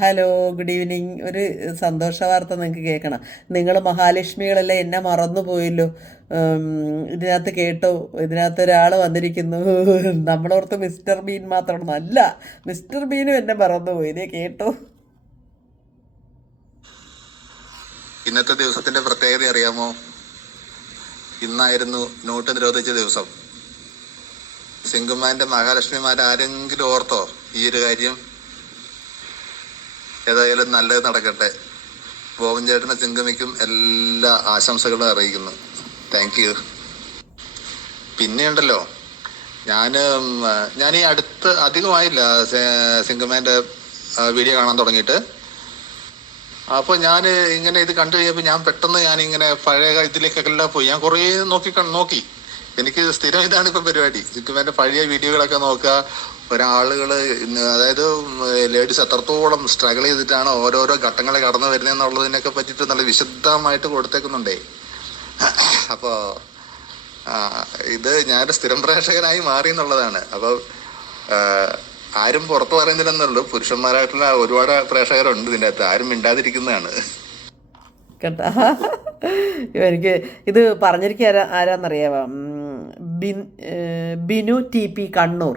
Hello, good evening. ഒരു സന്തോഷ വാർത്ത നിങ്ങൾക്ക് കേൾക്കണം. നിങ്ങൾ മഹാലക്ഷ്മികളെല്ലാം എന്നെ മറന്നു പോയല്ലോ. ഇതിനകത്ത് കേട്ടോ, ഇതിനകത്ത് ഒരാൾ വന്നിരിക്കുന്നു. നമ്മളോർത്ത് മിസ്റ്റർ ബീൻ മാത്രമാണ്. അല്ല, മിസ്റ്റർ ബീനും എന്നെ മറന്നുപോയി. ഇതേ കേട്ടോ. ഇന്നത്തെ ദിവസത്തിന്റെ പ്രത്യേകത അറിയാമോ? ഇന്നായിരുന്നു നോട്ട് നിരോധിച്ച ദിവസം. സിംഗുമാന്റെ മഹാലക്ഷ്മിമാരാരെങ്കിലും ഓർത്തോ ഈ ഒരു കാര്യം? ഏതായാലും നല്ലത് നടക്കട്ടെ. ബോബൻ ചേട്ടനും സിംഗമിക്കും എല്ലാ ആശംസകളും അറിയിക്കുന്നു. Thank you. പിന്നെ ഉണ്ടല്ലോ, ഞാൻ ഈ അടുത്ത് അധികമായില്ല സിംഗമാന്റെ വീഡിയോ കാണാൻ തുടങ്ങിയിട്ട്. അപ്പോൾ ഞാൻ ഇങ്ങനെ ഇത് കണ്ടു കഴിഞ്ഞപ്പോൾ ഞാൻ പെട്ടെന്ന് ഞാനിങ്ങനെ പഴയ ഇതിലേക്കെല്ലാം പോയി. ഞാൻ കുറേ നോക്കി. എനിക്ക് സ്ഥിരം ഇതാണ് ഇപ്പം പരിപാടി. സിംഗമാന്റെ പഴയ വീഡിയോകളൊക്കെ നോക്കുക, ഒരാളുകള് അതായത് ലേഡീസ് എത്രത്തോളം സ്ട്രഗിൾ ചെയ്തിട്ടാണ് ഓരോരോ ഘട്ടങ്ങളെ കടന്നു വരുന്നതെന്നുള്ളതിനൊക്കെ പറ്റിയിട്ട് നല്ല വിശദമായിട്ട് കൊടുത്തേക്കുന്നുണ്ടേ. അപ്പോൾ ഇത് ഞാനൊരു സ്ഥിരം പ്രേക്ഷകനായി മാറി എന്നുള്ളതാണ്. അപ്പോൾ ആരും പുറത്ത് പറയുന്നില്ലെന്നുള്ളൂ, പുരുഷന്മാരായിട്ടുള്ള ഒരുപാട് പ്രേക്ഷകരുണ്ട് ഇതിൻ്റെ അകത്ത്. ആരും മിണ്ടാതിരിക്കുന്നതാണ് കേട്ടാ. എനിക്ക് ഇത് പറഞ്ഞിരിക്കുക ആരാന്നറിയാമോ? ബിനു TP കണ്ണൂർ.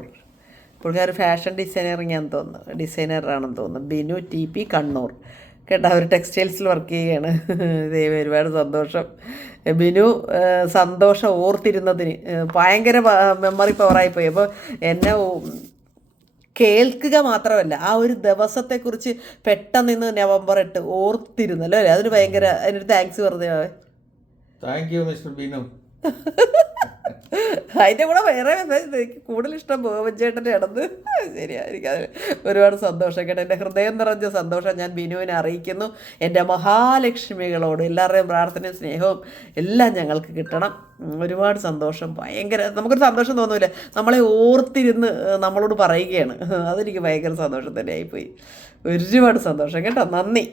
പുള്ളിക്കാർ ഫാഷൻ ഡിസൈനറാണെന്ന് തോന്നുന്നു. ബിനു TP കണ്ണൂർ കേട്ടോ. അവർ ടെക്സ്റ്റൈൽസിൽ വർക്ക് ചെയ്യുകയാണ്. ദൈവം, ഒരുപാട് സന്തോഷം. ബിനു സന്തോഷം ഓർത്തിരുന്നതിന് ഭയങ്കര മെമ്മറി പവറായിപ്പോയി. അപ്പോൾ എന്നെ കേൾക്കുക മാത്രമല്ല, ആ ഒരു ദിവസത്തെക്കുറിച്ച് പെട്ടെന്ന് ഇന്ന് November 8 ഓർത്തിരുന്നല്ലോ അല്ലേ? അതിന് ഭയങ്കര അതിനൊരു താങ്ക്സ് പറഞ്ഞു. Thank you mister Beenu. അതിൻ്റെ കൂടെ വേറെ എനിക്ക് കൂടുതൽ ഇഷ്ടം ബോബൻ ചേട്ടൻ്റെ ആണെന്ന്. ശരിയാ, എനിക്കത് ഒരുപാട് സന്തോഷം കേട്ടോ. എൻ്റെ ഹൃദയം നിറഞ്ഞ സന്തോഷം ഞാൻ ബിനുവിനെ അറിയിക്കുന്നു. എൻ്റെ മഹാലക്ഷ്മികളോട് എല്ലാവരുടെയും പ്രാർത്ഥനയും സ്നേഹവും എല്ലാം ഞങ്ങൾക്ക് കിട്ടണം. ഒരുപാട് സന്തോഷം. ഭയങ്കര നമുക്കൊരു സന്തോഷം തോന്നൂല, നമ്മളെ ഓർത്തിരുന്ന് നമ്മളോട് പറയുകയാണ്. അതെനിക്ക് ഭയങ്കര സന്തോഷം തന്നെ ആയിപ്പോയി. ഒരുപാട് സന്തോഷം കേട്ടോ. നന്ദി.